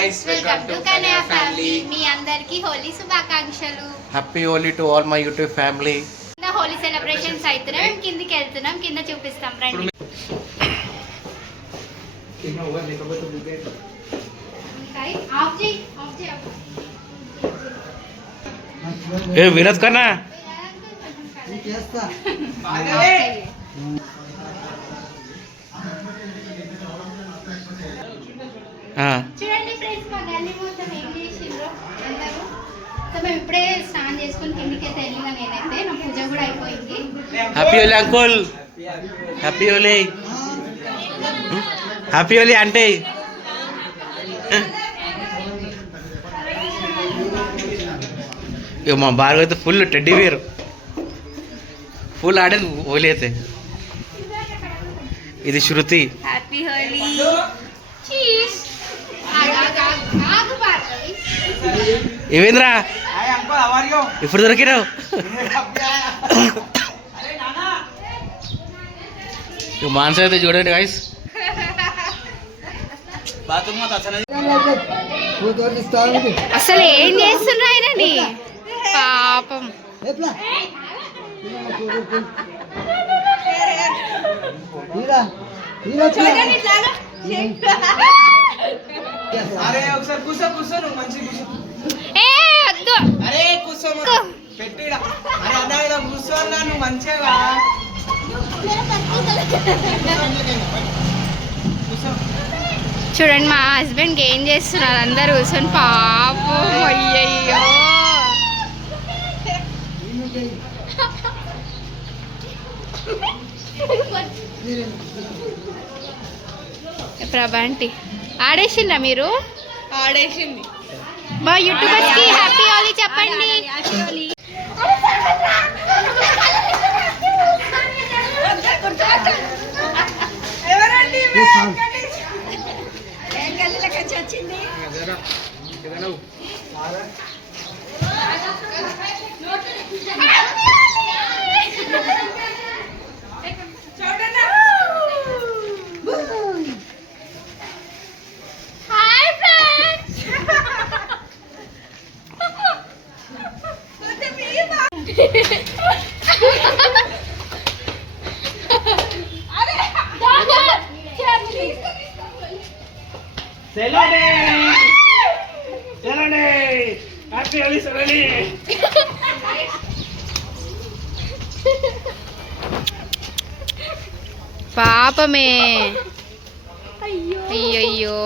guys, welcome to Kanaya family. మీ అందరికీ హోలీ శుభాకాంక్షలు. Happy Holi to all my YouTube family. కింద Holi celebrations అవుతున్నాం. మేము కిందికి వెళ్తున్నాం. కింద చూపిస్తాం రండి. ఏ వినోద్ కన్నా చూడండి ఫ్రెండ్స్, మా గల్లీ మొత్తం ఏం చేసిండ్రో అందరూ. సో మేము ఇప్పుడే స్నానం చేసుకుని కిందికి వెళ్ళినా. నేనైతే నా పూజ కూడా అయిపోయింది. Happy Holi uncle, happy Holi, happy Holi అంటే ఇక మా భార్గవ్ అయితే ఫుల్ టెడ్డీ వేరు, ఫుల్ ఆడేది హోలీ అయితే. ఇది శృతి. హ్యాపీ హోలీ. చీజ్. ఏమైందిరా ఇప్పుడు దొరికినావు? మానస అయితే చూడండి గాయస్, అసలు ఏం చేస్తున్నా ఆయనని పాపం. చూడండి మా హస్బెండ్ ఏం చేస్తున్నారు, అందరు కూర్చొని పాపం. అయ్యయ్యో ప్రభాంటి ఆడేసిండ్రా మీరు? ఆడేసింది. మా యూట్యూబర్స్ కి హ్యాపీ హోలీ చెప్పండి. పాపమే. అయ్యయ్యో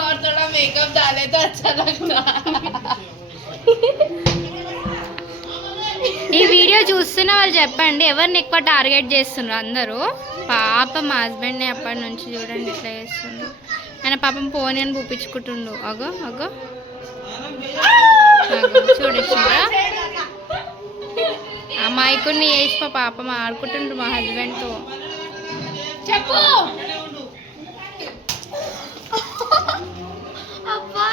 और थोड़ा मेकअप डाले तो अच्छा लगता. ఈ వీడియో చూస్తున్న వాళ్ళు చెప్పండి, ఎవరిని ఎక్కువ టార్గెట్ చేస్తున్నారు అందరూ? పాపం మా హస్బెండ్ని అప్పటి నుంచి చూడండి ఇట్లా చేస్తుండ్రు. ఆయన పాపం పోనీ అని పూపించుకుంటుండు. అగో అగో అగో చూడొచ్చిండ్రా? ఆ మైకుని వేసి పాపం ఆడుకుంటుండ్రు మా హస్బెండ్తో. చెప్పు. అబ్బా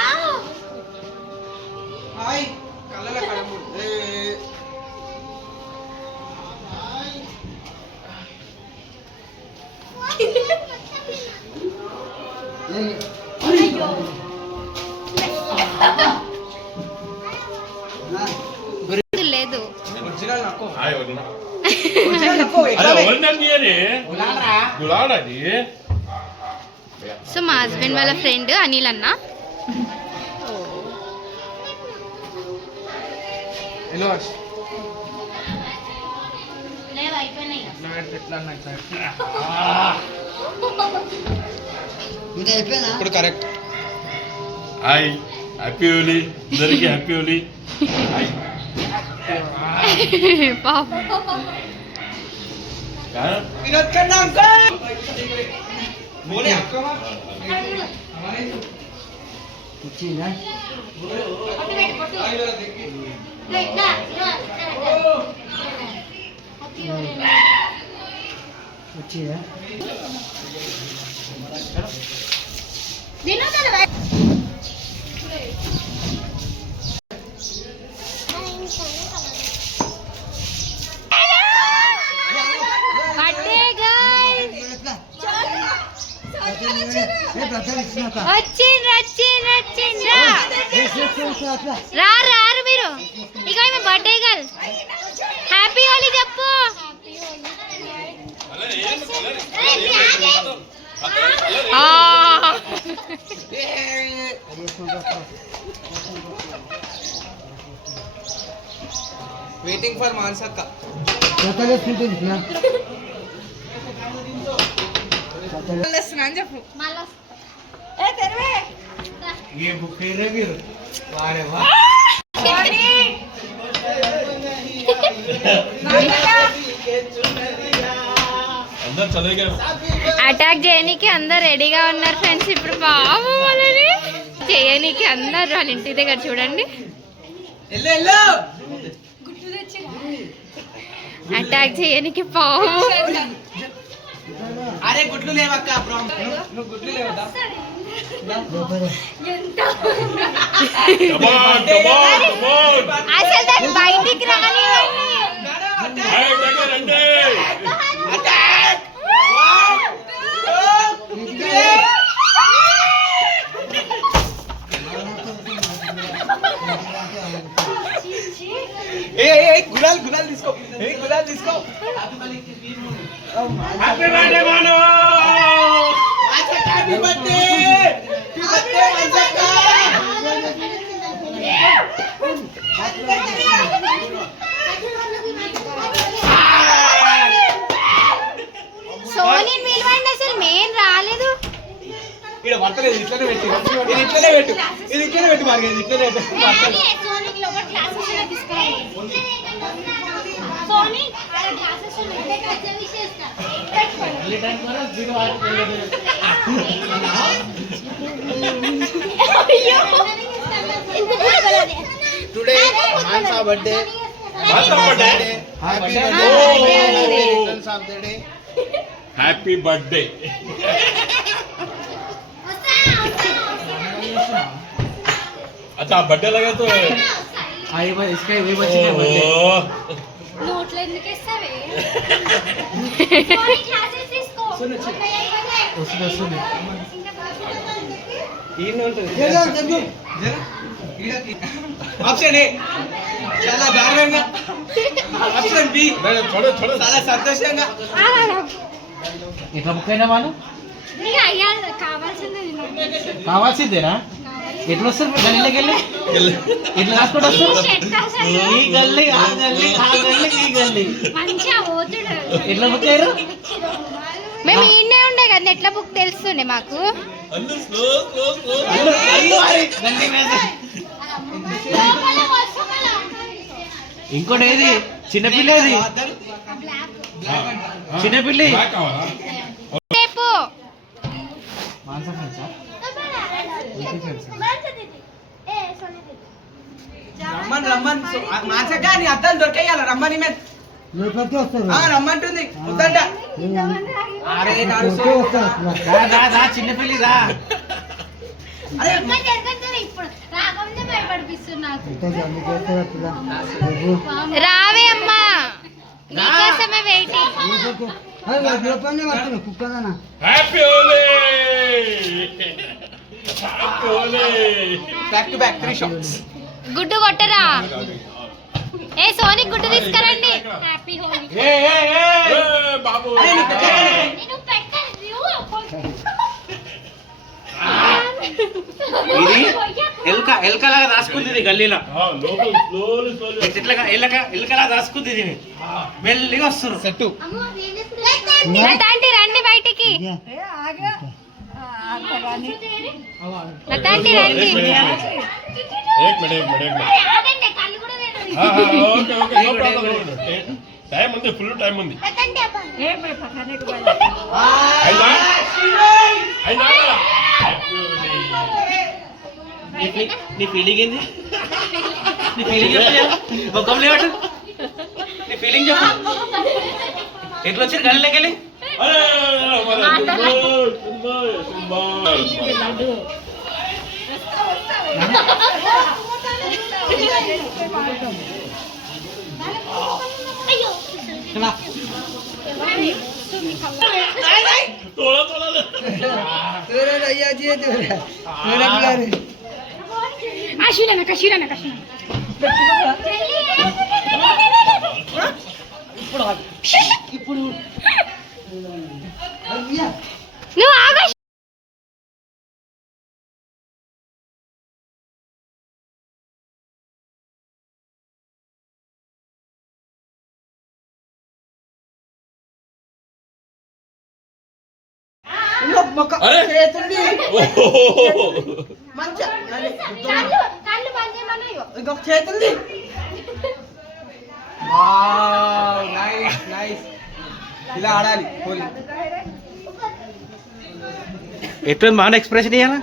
లేదు. సో మా హస్బెండ్ వాళ్ళ ఫ్రెండ్ అనిల్ అన్న. ఇప్పుడు కరెక్ట్. హాయ్, హ్యాపీ హోలీ అందరికి, హ్యాపీ హోలీ. పాపం विनोद करना अंकल बोले आपका हमारे कुछ ना రారు మీరు ఇక బర్త్డే గర్ల్ హ్యాపీ హోలీ చెప్పు. వెయిటింగ్ ఫర్ మాన్సక్క. అని చెప్పు. ఏ బుక్ మీరు వాడే వా. అటాక్ చేయనీకి అందరు రెడీగా ఉన్నారు ఫ్రెండ్స్. ఇప్పుడు బాబు వాళ్ళని చేయనీకి అందరు వాళ్ళ ఇంటి దగ్గర చూడండి అటాక్ చేయనీకి పావు. అరే గుడ్లు లేవక్క. నువ్వు గుడ్లు లేవా? అసలు దాన్ని బయటికి రానివ్వండి. గులాల్ గులాల్ తీసుకో. గులాల్ తీసుకో. హ్యాపీ బర్త్డే మాను. Happy birthday. సోనీ పిలవండి. అసలు మెయిన్ రాలేదు. ఇక్కడ పడతలేదు. ఇట్లనే పెట్టు. ఇది ఇట్లనే పెట్టు. ఇది ఇట్లనే పెట్టు. మరి ఇది ఇట్లనే పెట్టు. Today Mansa birthday. Happy birthday. अच्छा बर्थडे लगा तो आई बार इसका ये बच्चे का बर्थडे. నోట్లో ఎందుకు ఇస్తావే? सुनो सुनो सुनो ऑप्शन ए చాలా దారుణంగా. ఆప్షన్ బి छोड़ो छोड़ो చాలా సంతోషంగా. ఎట్లా బుక్ అయినా వాళ్ళు కావాల్సిందేనా? ఎట్లా వస్తారు గల్లీలోకి వెళ్ళి ఎట్లా రాసుకుంటూ వస్తారు? ఈ గల్లీ ఆ గల్లీ ఆ గల్లీ ఈ గల్లీ ఎట్లా బుక్ అయ్యారు? మేము ఈయనే ఉండే కదా ఎట్లా బుక్ తెలుస్తుండే మాకు. अल्लू स्लो स्लो स्लो అల్లు అరే గల్లీ మీద. ఇంకోటి ఏది చిన్నపిల్ల ఏది? చిన్నపిల్లి రేపు మాన్సా ఫ్రెండ్సా? రమ్మన్ రమ్మన్ మాచగా నీ అద్దాలు దొరికేయాల. రమ్మని మేము రమ్మంటుంది. వద్దంట. అరే చిన్నపిల్లి దా. రావే అమ్మా నీకోసమే waiting. Happy Holi happy Holi back to back 3 shots. గుడ్డు కొట్టరా. ఏ సోనీ గుడ్డు తీసుకురండి. హ్యాపీ హోలీ. ఏ ఏ ఏ ए बाबू ఇది ఎల్క ఎల్కలాగా దాచుకుంది ఇది గల్లీలో. हां लोकल स्लोली स्लोली ఎట్లా ఎల్కలా దాచుకుంది ఇది. మెల్లిగా వస్తారు సెట్టు. లతాంటి రండి బయటికి. లతాంటి రండి. एक मिनट हां हां okay okay no problem time ఉంది ఫుల్ టైం ఉంది అయినా అయినా నీ ఫీలింగ్ ఏంది? నీ ఫీలింగ్ ముఖం లేవట్టు. నీ ఫీలింగ్ చెప్పు. ఎట్లా వచ్చారు గల్లీలోకి వెళ్ళి? నువ్వు ఆగా. చేతుంది. నైస్. ఇలా ఆడాలి హోలీ. ఎట్లుంది బాగా ఎక్స్ప్రెషన్ ఇవ్వాలా?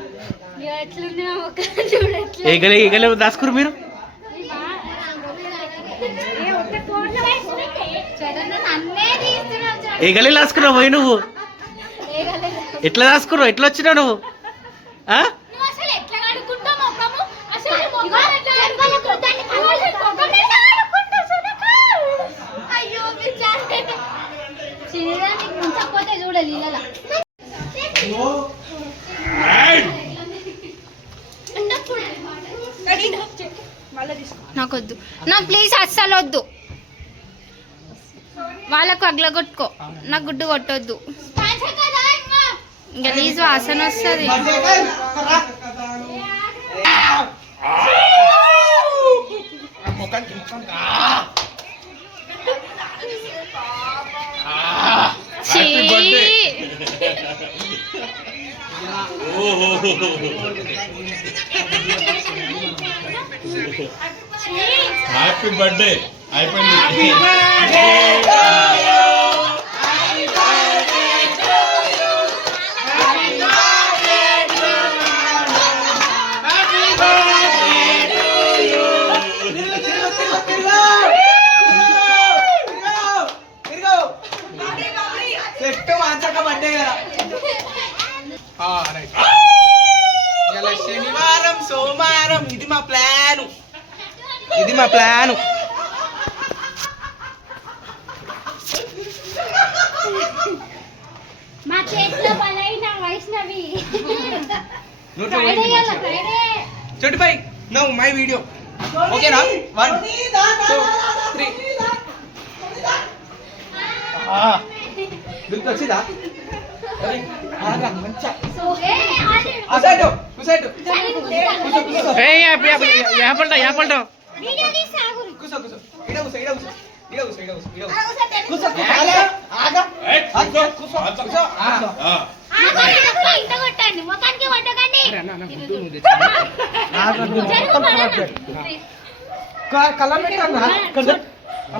ఏ గలి దాచుకురు మీరు? ఏ గలి దాచుకున్నావు పోయి నువ్వు? ఎట్లా దాచుకున్నావు? ఎట్లా వచ్చినావు నువ్వు? చూడాలి నాకొద్దు, నాకు ప్లీజ్ అస్సలు వద్దు. వాళ్ళకు అగ్ల కొట్టుకో, నాకు గుడ్డు కొట్టొద్దు. గలీజ్ వాసన వస్తుంది. హ్యాపీ బర్త్డే అయిపోయింది. శనివారం సోమవారం ఇది మా ప్లాను. ఇది మా ప్లాను. మా చేతిలో బలైన వైష్ణవి. చెట్టుపై నౌ మై వీడియో. ఓకేనా? 1 2 3. గుర్తొచ్చిందా?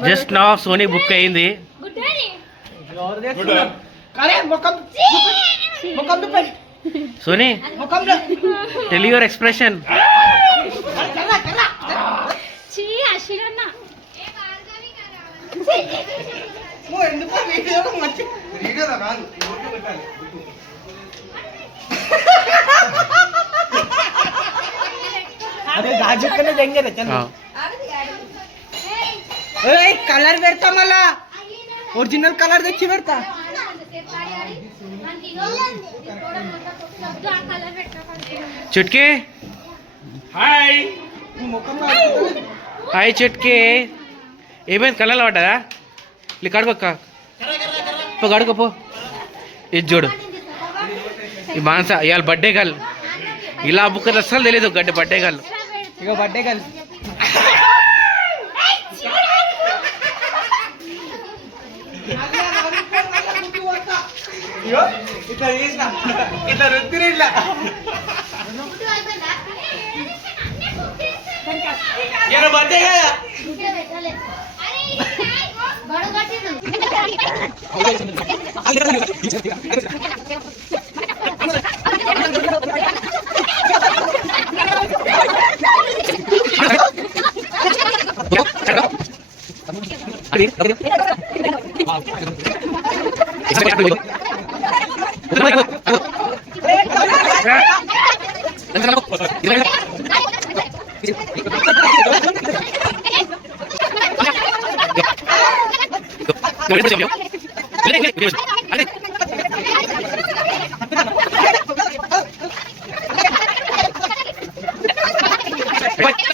జస్ట్ నా సోనీ బుక్ అయింది. Soni tell your expression. Colour పెడతా మళ్ళా. ఒరిజినల్ కలర్ తెచ్చి పెడతా. చుట్కే హాయ్. హాయ్ చుట్కే. ఏమైంది? కళ్ళలో పడ్డదా? ఇలా కడుకోక్క కడుకోపో. ఇది చూడు, ఈ మానస ఇవాళ బర్త్డే గల్. ఇలా బుక్ అస్సలు తెలియదు గడ్డి బర్త్డే గల్. ఇక బర్త్డే గల్. ఇట్లా చేసిన ఇట్లా రుద్దిరి ఇట్లా బర్త్డే కదా. Bye.